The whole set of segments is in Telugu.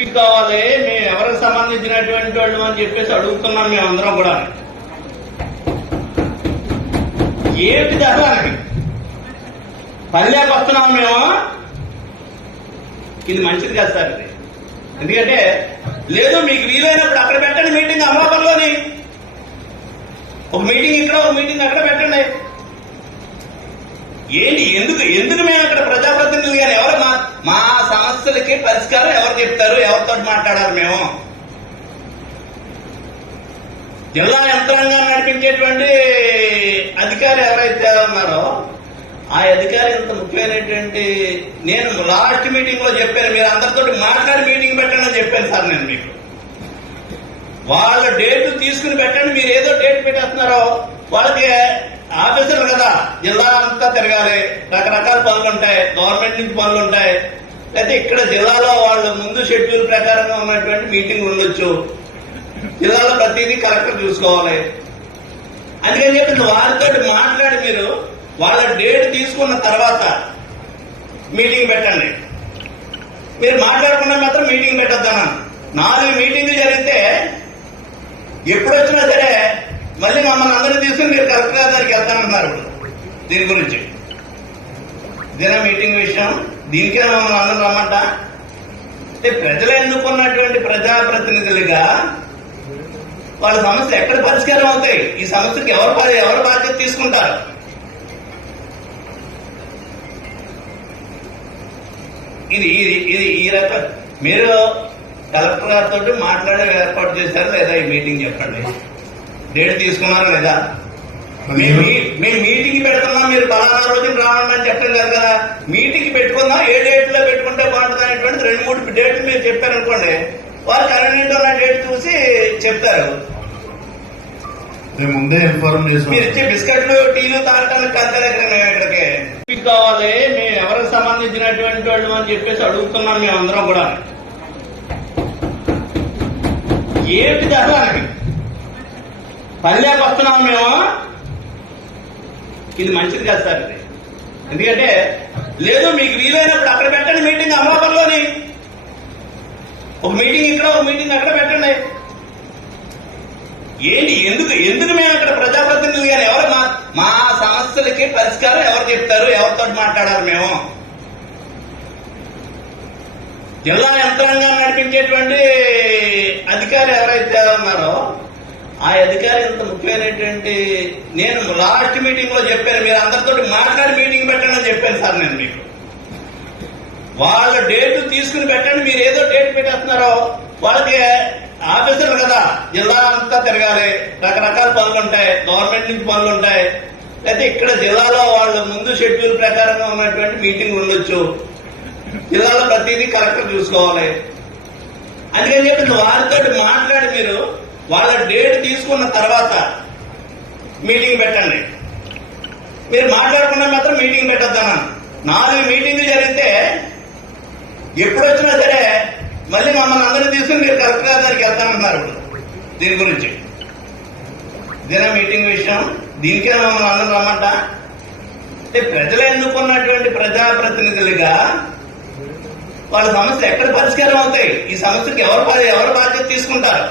కావాలి మేము ఎవరికి సంబంధించినటువంటి వాళ్ళు అని చెప్పేసి అడుగుతున్నాం మేమందరం కూడా. ఏమిటి దానికి పల్లెకి వస్తున్నాం మేము. ఇది మంచిది కాదు సార్. ఇది ఎందుకంటే లేదు మీకు వీలైనప్పుడు అక్కడ పెట్టండి మీటింగ్, అమలాపురంలోని ఒక మీటింగ్ ఇక్కడ ఒక మీటింగ్ అక్కడ పెట్టండి. ఏంటి ఎందుకు మేము అక్కడ ప్రజాప్రతినిధులు కానీ ఎవరు మా సమస్యలకి పరిష్కారం ఎవరు చెప్తారు, ఎవరితో మాట్లాడాలి? మేము జిల్లా యంత్రాంగాన్ని నడిపించేటువంటి అధికారి ఎవరైతే ఉన్నారో ఆ అధికారి ఇంత ముఖ్యమైనటువంటి, నేను లాస్ట్ మీటింగ్ లో చెప్పాను మీరు అందరితో మాట్లాడి మీటింగ్ పెట్టండి అని చెప్పాను సార్. నేను మీకు వాళ్ళ డేట్ తీసుకుని పెట్టండి. మీరు ఏదో డేట్ పెట్టేస్తున్నారో వాళ్ళకి ఆఫీసర్లు కదా, జిల్లా అంతా తిరగాలి, రకరకాల పనులు ఉంటాయి, గవర్నమెంట్ నుంచి పనులు ఉంటాయి, లేకపోతే ఇక్కడ జిల్లాలో వాళ్ళు ముందు షెడ్యూల్ ప్రకారంగా ఉన్నటువంటి మీటింగ్ ఉండొచ్చు. జిల్లాలో ప్రతిదీ కలెక్టర్ చూసుకోవాలి. అందుకని చెప్పి వారితో మాట్లాడి మీరు వాళ్ళ డేట్ తీసుకున్న తర్వాత మీటింగ్ పెట్టండి. మీరు మాట్లాడకుండా మాత్రం మీటింగ్ పెట్టొద్దన్నా. 4 మీటింగ్లు జరిగితే ఎప్పుడు వచ్చినా సరే మళ్ళీ మమ్మల్ని అందరినీ తీసుకుని మీరు కలెక్టర్ గారి దగ్గరికి వెళ్తానంటున్నారు. దీని గురించి ఇదేనా మీటింగ్ విషయం? దీనికే మమ్మల్ని అందరూ రమ్మంట. ప్రజలు ఎన్నుకున్నటువంటి ప్రజాప్రతినిధులుగా వాళ్ళ సమస్య ఎక్కడ పరిష్కారం అవుతాయి? ఈ సమస్యకి ఎవరు బాధ్యత తీసుకుంటారు? ఇది ఈ రకం మీరు కలెక్టర్ గారితో మాట్లాడే ఏర్పాటు చేశారు లేదా? ఈ మీటింగ్ చెప్పండి. డేట్ తీసుకున్నారా లేదా? మేము మీటింగ్ పెడుతున్నాం, మీరు పలానా రోజున రావండి అని చెప్పండి కదా. మీటింగ్ పెట్టుకుందాం, ఏ డేట్ లో పెట్టుకుంటే బాగుంటుంది అనేటువంటి 2-3 డేట్లు మీరు చెప్పారనుకోండి, వారు కన్వీనియంట్ ఉన్న డేట్ చూసి చెప్తారు. ముందే ఇన్ఫార్మ్ చేసి మీరు ఇచ్చే బిస్కెట్లు టీలు తాగటానికి ఇక్కడికి కావాలి మేము ఎవరికి సంబంధించినటువంటి వాళ్ళు అని చెప్పేసి అడుగుతున్నాం మేమందరం కూడా. ఏమిటి దానికి పల్లెకి వస్తున్నాం మేము. ఇది మంచిది కాదు సార్. ఇది ఎందుకంటే లేదు మీకు వీలైనప్పుడు అక్కడ పెట్టండి మీటింగ్, అమలాపురంలోని ఒక మీటింగ్ ఇక్కడ ఒక మీటింగ్ అక్కడ పెట్టండి. ఏంటి ఎందుకు మేము అక్కడ ప్రజాప్రతినిధులు కానీ ఎవరు మా సమస్యలకి పరిష్కారం ఎవరు చెప్తారు, ఎవరితో మాట్లాడాలి? మేము జిల్లా యంత్రాంగాన్ని నడిపించేటువంటి అధికారి ఎవరైతే ఉన్నారో ఆ అధికారి ఇంత ముఖ్యమైనటువంటి, నేను లాస్ట్ మీటింగ్ లో చెప్పాను మీరు అందరితో మాట్లాడి మీటింగ్ పెట్టండి అని చెప్పాను సార్. నేను మీకు వాళ్ళ డేట్ తీసుకుని పెట్టండి. మీరు ఏదో డేట్ పెట్టేస్తున్నారో వాళ్ళకి ఆఫీసర్లు కదా, జిల్లా అంతా తిరగాలి, రకరకాల పనులు ఉంటాయి, గవర్నమెంట్ నుంచి పనులు ఉంటాయి, లేకపోతే ఇక్కడ జిల్లాలో వాళ్ళు ముందు షెడ్యూల్ ప్రకారంగా ఉన్నటువంటి మీటింగ్ ఉండొచ్చు. జిల్లాలో ప్రతిదీ కలెక్టర్ చూసుకోవాలి. అందుకని చెప్పి వారితో మాట్లాడి మీరు వాళ్ళ డేట్ తీసుకున్న తర్వాత మీటింగ్ పెట్టండి. మీరు మాట్లాడకుండా మాత్రం మీటింగ్ పెట్టొద్దన్నా. 4 మీటింగ్లు జరిగితే ఎప్పుడు వచ్చినా సరే మళ్ళీ మమ్మల్ని అందరినీ తీసుకుని మీరు కలెక్టర్ గారి దగ్గరికి వెళ్తానంటున్నారు. దీని గురించి ఇదేనా మీటింగ్ విషయం? దీనికే మమ్మల్ని అందరూ రమ్మంట. ప్రజలు ఎన్నుకున్నటువంటి ప్రజాప్రతినిధులుగా వాళ్ళ సమస్య ఎక్కడ పరిష్కారం అవుతాయి? ఈ సమస్యకి ఎవరు బాధ్యత తీసుకుంటారు?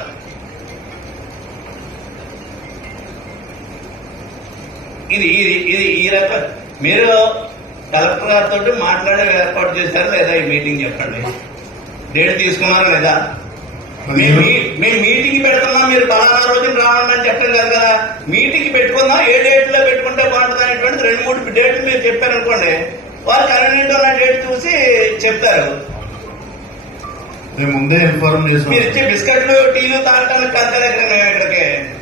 ఇది ఈ రకం మీరు కలెక్టర్ గారితో మాట్లాడే ఏర్పాటు చేశారు లేదా? ఈ మీటింగ్ చెప్పండి. డేట్ తీసుకున్నారా లేదా? మేము మీటింగ్ పెడుతున్నాం, మీరు పలానా రోజున రావండి అని చెప్పండి కదా. మీటింగ్ పెట్టుకుందాం, ఏ డేట్ లో పెట్టుకుంటే బాగుంటుంది అనేటువంటి 2-3 డేట్లు మీరు చెప్పారనుకోండి, వారు కన్వీనియంట్ ఉన్న డేట్ చూసి చెప్తారు. ముందే ఇన్ఫార్మ్ చేసి మీరు ఇచ్చే బిస్కెట్లు టీలు తాగటానికి ఇక్కడికి